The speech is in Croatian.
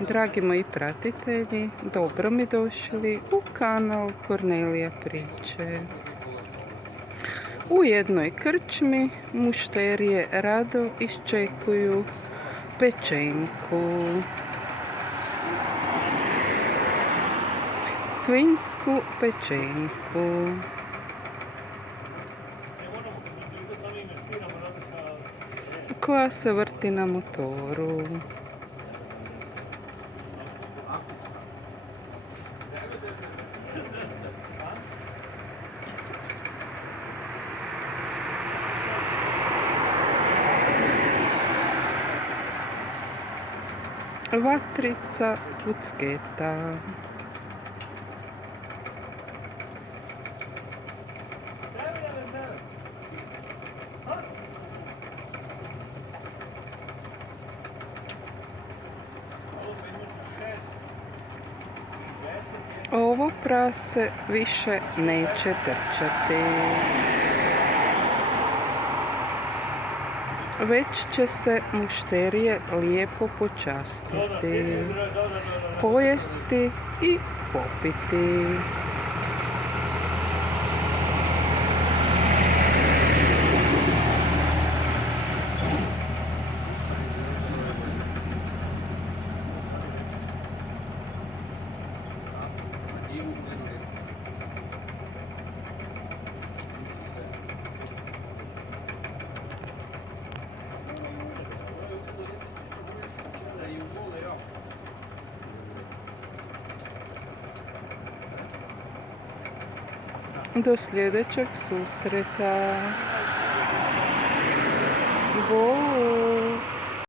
Dragi moji pratitelji, dobro mi došli u kanal Kornelija priče. U jednoj krčmi mušterije rado iščekuju pečenku. Svinjsku pečenku. Koja se vrti na motoru. Vatrica pucketa. Ovo prase više neće trčati, već će se mušterije lijepo počastiti, pojesti i popiti. Do sljedećeg susreta.